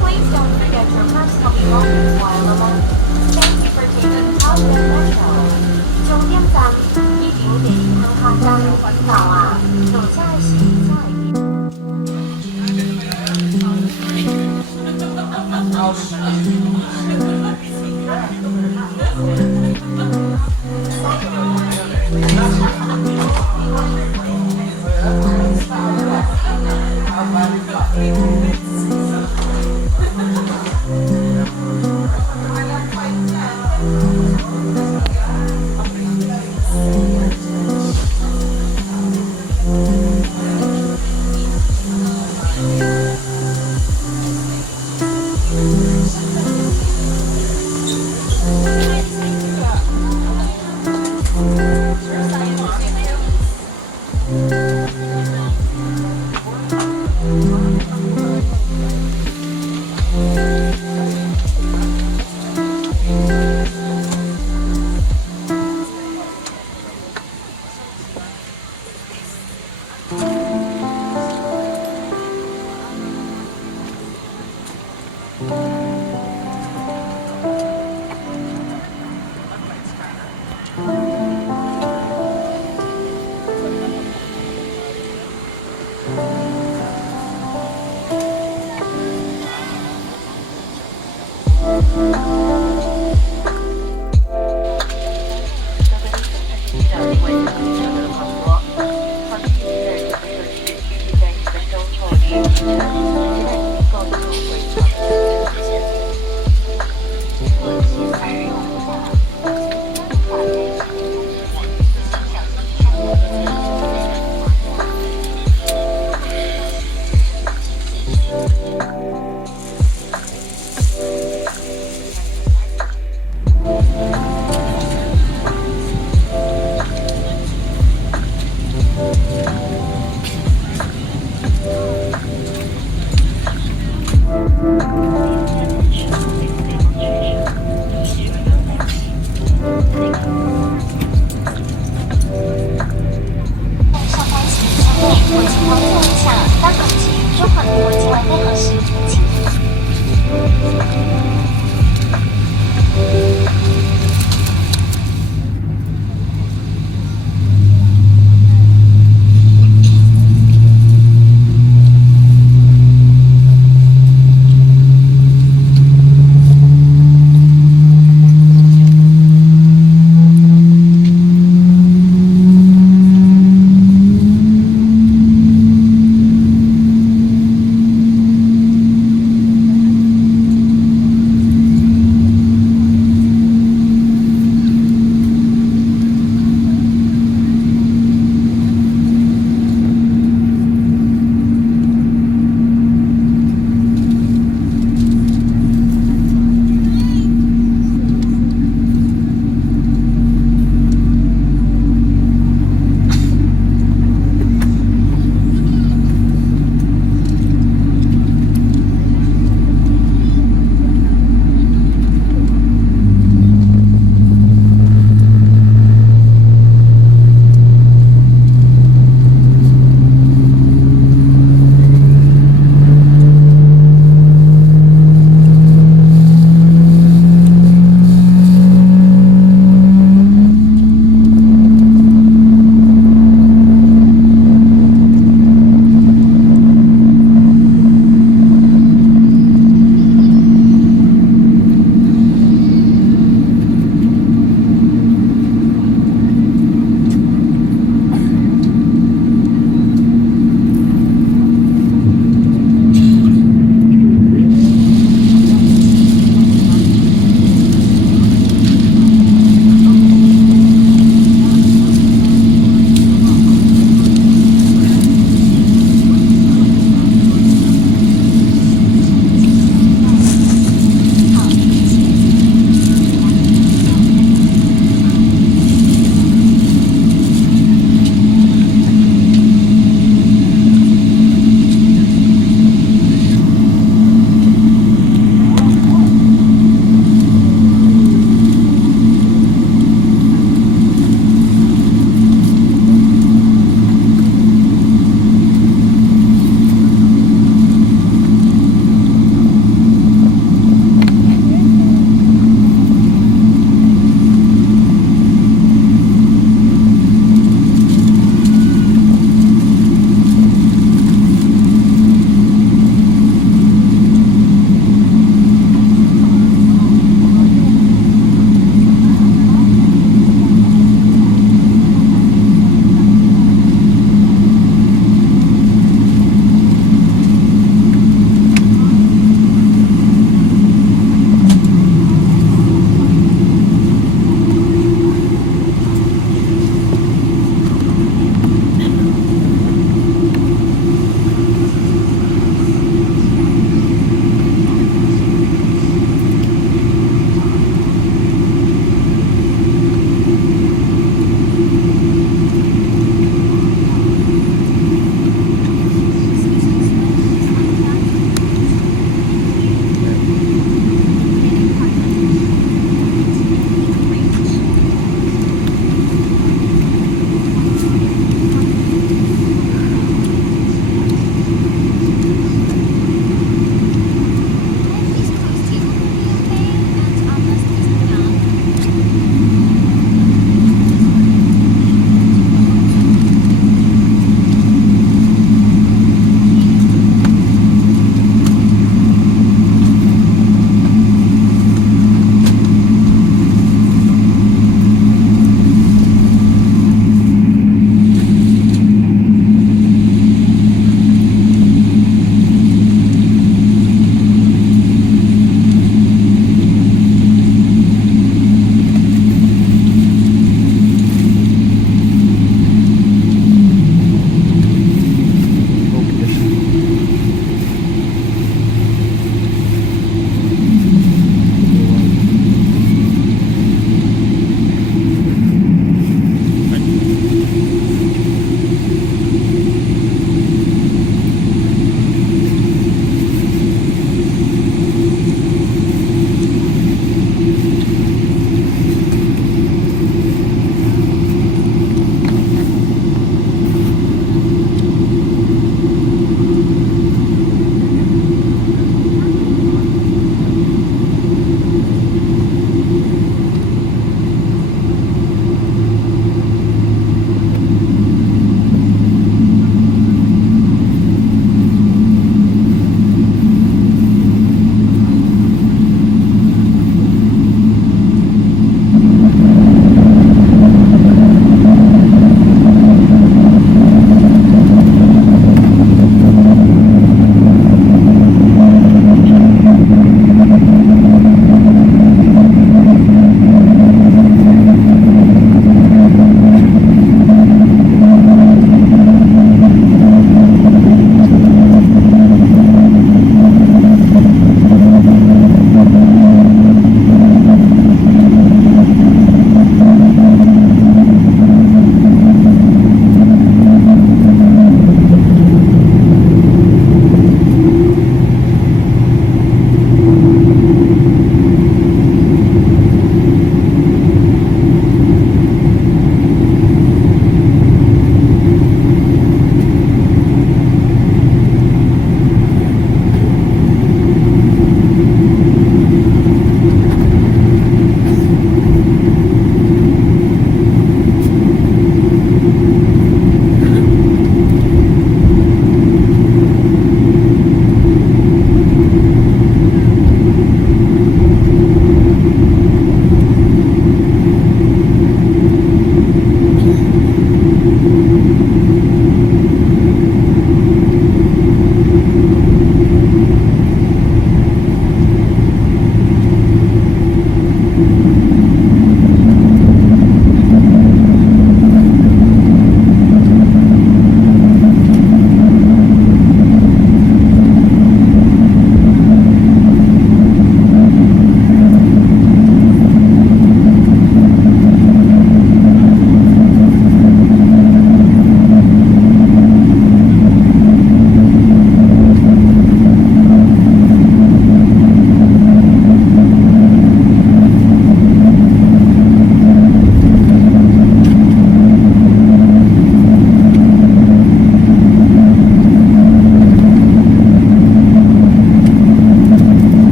Please don't forget your personal belongings while alone. Thank you for taking Tokyo Metro. 终点站已经列入航站，到啊，坐下是下一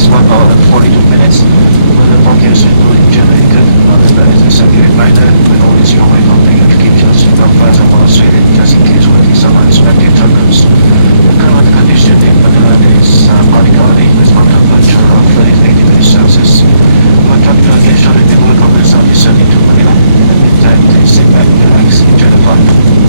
is 1 hour and 42 minutes. When the podcast is doing generated, remember as a safety reminder, when always your way from negative keep your seatbelt fastened while sailing, just in case we have some unexpected turbulence. The current condition in Manila is partly cloudy with one temperature of 33 degrees Celsius. Our tropical attention will commence on descending to Manila. In the meantime, please sit back, relax, enjoy the flight.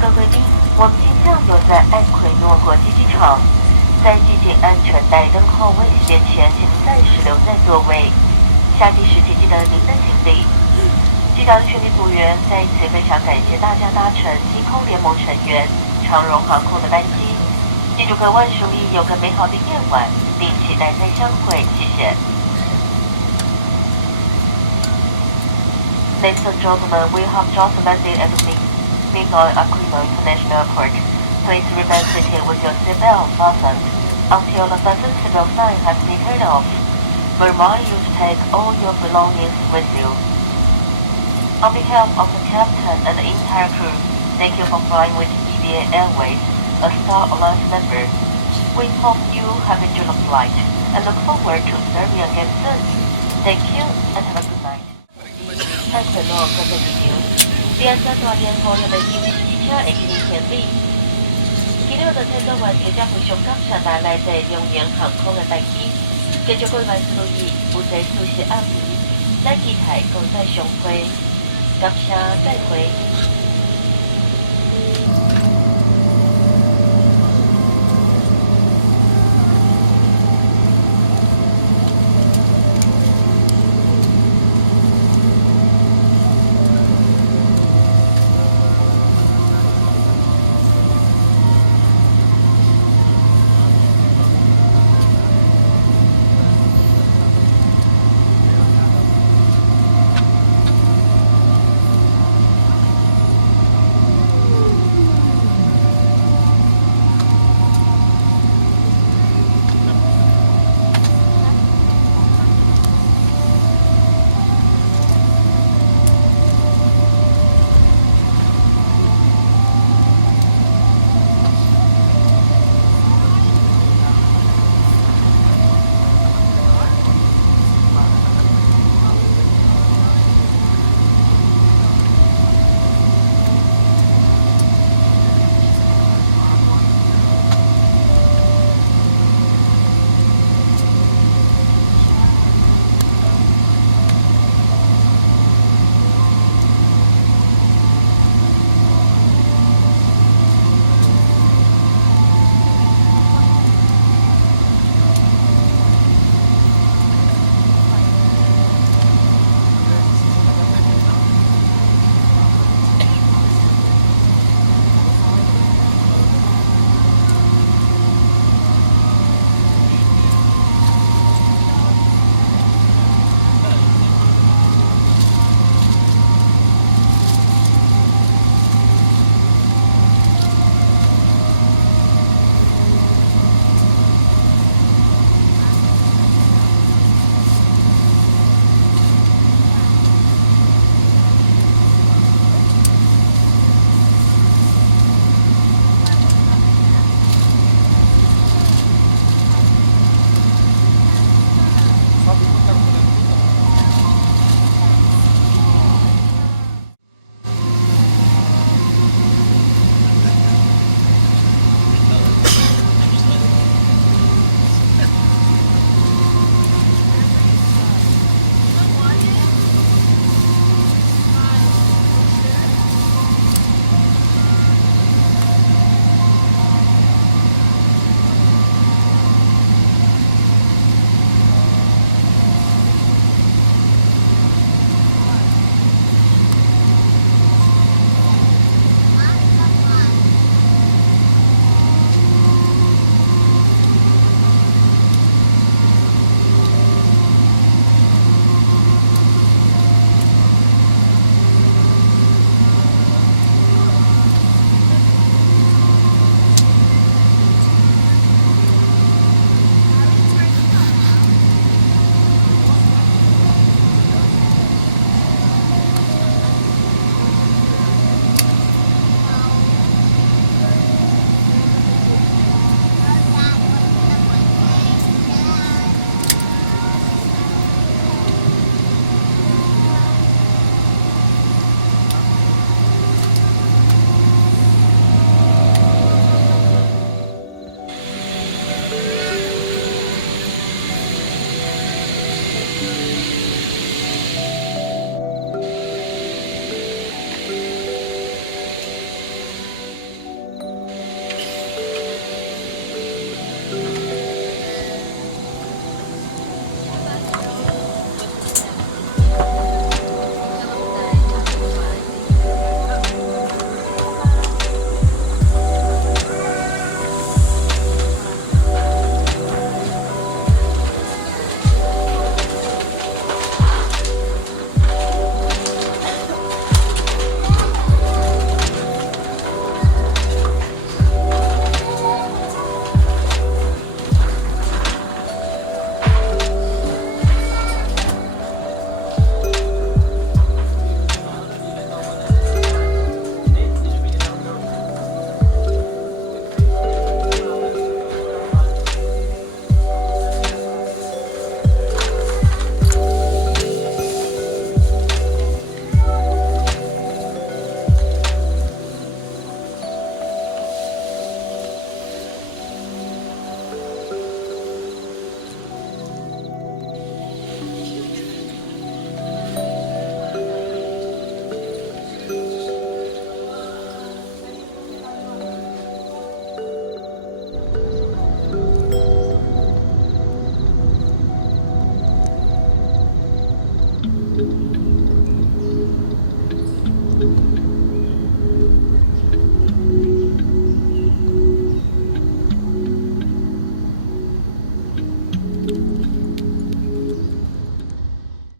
各位宾，我们即将有在埃奎诺国际机场，在系紧安全带灯后危险前，请暂时留在座位。下机时请记得您的行李。机长全体组员在此非常感谢大家搭乘星空联盟成员长荣航空的班机，预祝各万如意，有个美好的夜晚，并期待再相会。谢谢。Ladies and gentlemen, we have just landed at Ninoy Aquino International Airport. Please remain seated with your seatbelt fastened until the fasten seatbelt sign has been turned off. We remind you to take all your belongings with you. On behalf of the captain and the entire crew, thank you for flying with EVA Airways, a Star Alliance member. We hope you have enjoyed the flight and look forward to serving again soon. Thank you and have a good night. 埃奎诺各界朋友，第三大联合又嚟見面機車會見面禮。今日就聽到話，大家非常感謝帶來自中央航空嘅飛機，繼續各位注意，有在出席安排，咱機台各在相會，感謝再會。